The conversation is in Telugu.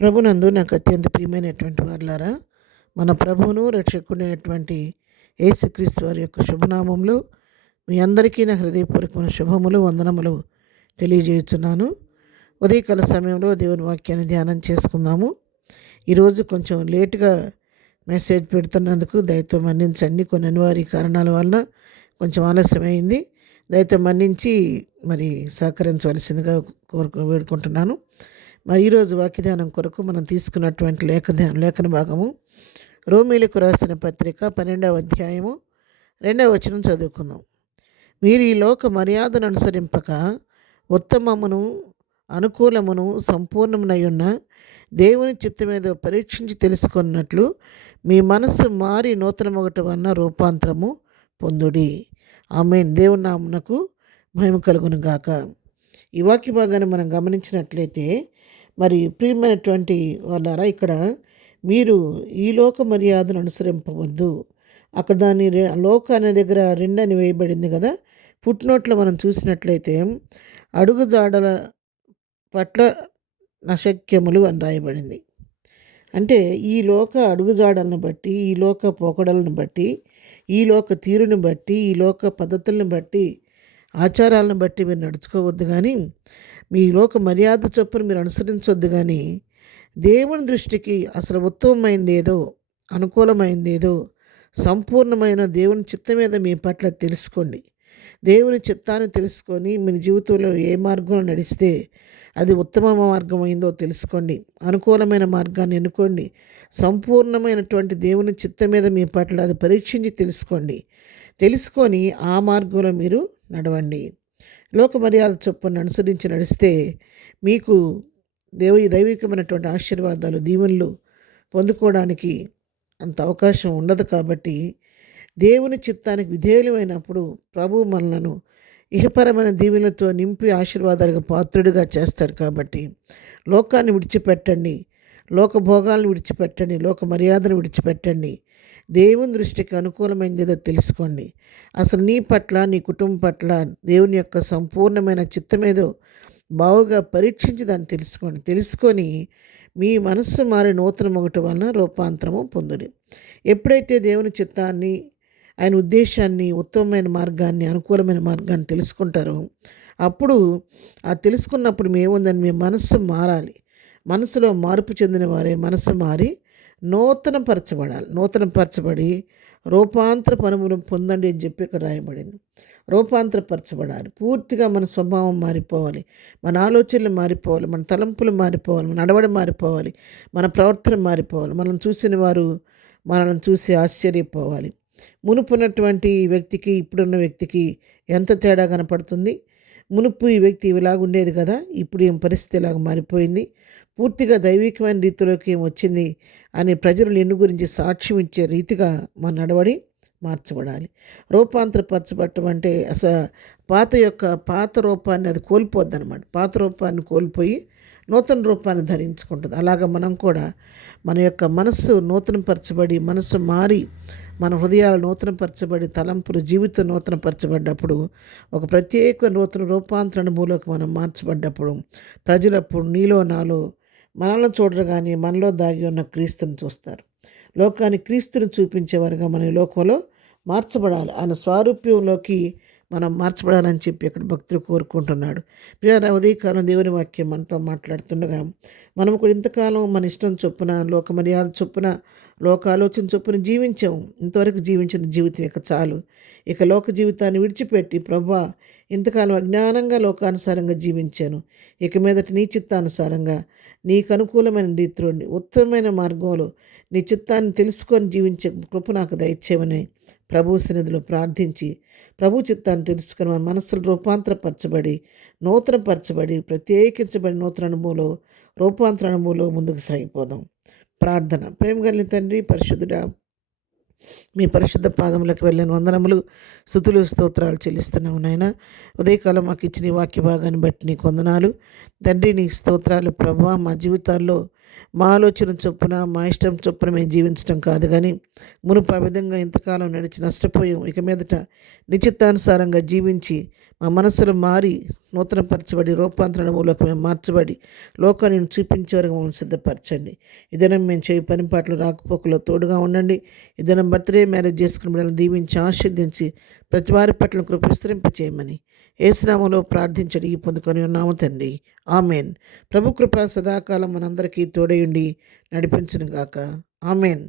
ప్రభునందు నాకు అత్యంత ప్రియమైనటువంటి వారులారా, మన ప్రభువును రక్షకుడైనటువంటి యేసుక్రీస్తు వారి యొక్క శుభనామంలో మీ అందరికీ నా హృదయపూర్వకమైన శుభములు, వందనములు తెలియజేయుచున్నాను. ఉదయకాల సమయంలో దేవుని వాక్యాన్ని ధ్యానం చేసుకుందాము. ఈరోజు కొంచెం లేటుగా మెసేజ్ పెడుతున్నందుకు దయతో మన్నించండి. కొన్ని అనివార్య కారణాల వలన కొంచెం ఆలస్యమైంది. దయతో మన్నించి మరి సహకరించవలసిందిగా వేడుకుంటున్నాను. మరి ఈరోజు వాక్యధ్యానం కొరకు మనం తీసుకున్నటువంటి లేఖన భాగము రోమీలకు రాసిన పత్రిక 12వ అధ్యాయము 2వ వచనం చదువుకుందాం. మీరు ఈ లోక మర్యాదను అనుసరింపక ఉత్తమమును అనుకూలమును సంపూర్ణమునయున్న దేవుని చిత్తమేదో పరీక్షించి తెలుసుకున్నట్లు మీ మనస్సు మారి నూతనమొగట వలన రూపాంతరము పొందుడి. ఆమేన్. దేవుని నామమునకు మహిమ కలుగును గాక. ఈ వాక్య భాగాన్ని మనం గమనించినట్లయితే మరి ప్రియమైనటువంటి వాళ్ళారా, ఇక్కడ మీరు ఈ లోక మర్యాదను అనుసరింపవద్దు. అక్కడ దాని లోక అనే దగ్గర రెండని వేయబడింది కదా. ఫుట్నోట్లో మనం చూసినట్లయితే అడుగుజాడల పట్ల నశక్యములు అని రాయబడింది. అంటే ఈ లోక అడుగుజాడలను బట్టి, ఈ లోక పోకడలను బట్టి, ఈ లోక తీరుని బట్టి, ఈ లోక పద్ధతులను బట్టి, ఆచారాలను బట్టి మీరు నడుచుకోవద్దు, కానీ మీ లోక మర్యాద చొప్పున మీరు అనుసరించవద్దు. కానీ దేవుని దృష్టికి అసలు ఉత్తమమైంది ఏదో, అనుకూలమైంది ఏదో, సంపూర్ణమైన దేవుని చిత్తం మీద మీ పట్ల తెలుసుకోండి. దేవుని చిత్తాన్ని తెలుసుకొని మీ జీవితంలో ఏ మార్గంలో నడిస్తే అది ఉత్తమ మార్గం అయిందో తెలుసుకోండి. అనుకూలమైన మార్గాన్ని ఎన్నుకోండి. సంపూర్ణమైనటువంటి దేవుని చిత్తం మీద మీ పట్ల అది పరీక్షించి తెలుసుకొని ఆ మార్గంలో మీరు నడవండి. లోక మర్యాద చొప్పున అనుసరించి నడిస్తే మీకు దైవికమైనటువంటి ఆశీర్వాదాలు, దీవెనలు పొందుకోవడానికి అంత అవకాశం ఉండదు. కాబట్టి దేవుని చిత్తానికి విధేయులమైనప్పుడు ప్రభు మనలను ఇహపరమైన దీవెనలతో నింపి ఆశీర్వాదాలకు పాత్రుడిగా చేస్తాడు. కాబట్టి లోకాన్ని విడిచిపెట్టండి, లోక భోగాలను విడిచిపెట్టండి, లోక మర్యాదను విడిచిపెట్టండి. దేవుని దృష్టికి అనుకూలమైనది ఏదో తెలుసుకోండి. అసలు నీ పట్ల, నీ కుటుంబం పట్ల దేవుని యొక్క సంపూర్ణమైన చిత్తమేదో బావుగా పరీక్షించి దాన్ని తెలుసుకొని మీ మనస్సు మారి నూతనమొగటి వలన రూపాంతరము పొందుడి. ఎప్పుడైతే దేవుని చిత్తాన్ని, ఆయన ఉద్దేశాన్ని, ఉత్తమమైన మార్గాన్ని, అనుకూలమైన మార్గాన్ని తెలుసుకుంటారో అప్పుడు ఆ తెలుసుకున్నప్పుడు ఏముందని మీ మనస్సు మారాలి. మనసులో మార్పు చెందిన వారే మనస్సు మారి నూతనపరచబడి రూపాంతర పనులను పొందండి అని చెప్పి ఇక్కడ రాయబడింది. రూపాంతరపరచబడాలి. పూర్తిగా మన స్వభావం మారిపోవాలి, మన ఆలోచనలు మారిపోవాలి, మన తలంపులు మారిపోవాలి, మన నడవడి మారిపోవాలి, మన ప్రవర్తన మారిపోవాలి. మనం చూసిన వారు మనల్ని చూసి ఆశ్చర్యపోవాలి. మునుపున్నటువంటి వ్యక్తికి ఇప్పుడున్న వ్యక్తికి ఎంత తేడా కనపడుతుంది. మునుపు ఈ వ్యక్తి ఇలాగుండేది కదా, ఇప్పుడు ఏం పరిస్థితి ఇలాగ మారిపోయింది, పూర్తిగా దైవికమైన రీతిలోకి ఏం వచ్చింది అని ప్రజలు నిన్ను గురించి సాక్ష్యం ఇచ్చే రీతిగా మన నడవడి మార్చబడాలి. రూపాంతరపరచబడటం అంటే అసలు పాత రూపాన్ని అది కోల్పోద్ది అనమాట. పాత రూపాన్ని కోల్పోయి నూతన రూపాన్ని ధరించుకుంటుంది. అలాగ మనం కూడా మన యొక్క మనస్సు నూతనపరచబడి, మనస్సు మారి, మన హృదయాలు నూతనపరచబడి, తలంపులు, జీవితం నూతనపరచబడ్డప్పుడు, ఒక ప్రత్యేక నూతన రూపాంతర అనుభవంలోకి మనం మార్చబడ్డప్పుడు ప్రజలప్పుడు నీలో నాలో మనల్ని చూడరు, కానీ మనలో దాగి ఉన్న క్రీస్తుని చూస్తారు. లోకానికి క్రీస్తుని చూపించేవారుగా మన ఈ లోకంలో మార్చబడాలి. ఆయన స్వారూప్యంలోకి మనం మార్చబడాలని చెప్పి ఇక్కడ భక్తులు కోరుకుంటున్నాడు. ప్రియా ఉదయకాలం దేవుని వాక్యం మనతో మాట్లాడుతుండగా మనం కూడా ఇంతకాలం మన ఇష్టం చొప్పున, లోక మర్యాద చొప్పున, లోక ఆలోచన చొప్పున జీవించాము. ఇంతవరకు జీవించిన జీవితం ఇక చాలు. ఇక లోక జీవితాన్ని విడిచిపెట్టి, ప్రభువా ఇంతకాలం అజ్ఞానంగా లోకానుసారంగా జీవించాను, ఇక మీదట నీ చిత్తానుసారంగా, నీకు అనుకూలమైన రీతిలో, ఉత్తమమైన మార్గంలో నీ చిత్తాన్ని తెలుసుకొని జీవించే కృప నాకు దయచేయమని ప్రభు సన్నిధిలో ప్రార్థించి, ప్రభు చిత్తాన్ని తెలుసుకొని మన మనస్సులు రూపాంతరపరచబడి, నూతనపరచబడి, ప్రత్యేకించబడి రూపాంతర అనుభవంలో ముందుకు సాగిపోదాం. ప్రార్థన. ప్రేమ కలిగిన తండ్రి, పరిశుద్ధుడా, మీ పరిశుద్ధ పాదములకు వెళ్ళిన వందనములు, స్తుతులు, స్తోత్రాలు చెల్లిస్తున్నాము నాయన. ఉదయకాలం మాకు ఇచ్చిన ఈ వాక్య భాగాన్ని బట్టి నీకు వందనాలు తండ్రి. నీ స్తోత్రాలు ప్రభువా. మా జీవితాల్లో మా ఆలోచన చొప్పున, మా ఇష్టం చొప్పున మేము జీవించడం కాదు, కానీ మునుపు ఆ విధంగా ఇంతకాలం నడిచి నష్టపోయాం. ఇక మీదట నిశ్చిత్తానుసారంగా జీవించి మా మనసులు మారి నూతనపరచబడి రూపాంతరణములోకి మేము మార్చబడి లోకాన్ని చూపించే వరకు మమ్మల్ని సిద్ధపరచండి. ఇదనం మేము చేయి పని పాటలు రాకపోకలో తోడుగా ఉండండి. ఇదనం బర్త్డే మ్యారేజ్ చేసుకుని బిడ్డలను దీవించి ఆశీర్దించి ప్రతి వారి పట్ల కృప విస్తరింప చేయమని యేసునామములో ప్రార్థించడి పొందుకొని ఉన్నాము తండ్రి. ఆమెన్. ప్రభు కృప సదాకాలం మనందరికీ తోడయుండి నడిపించును గాక. ఆమెన్.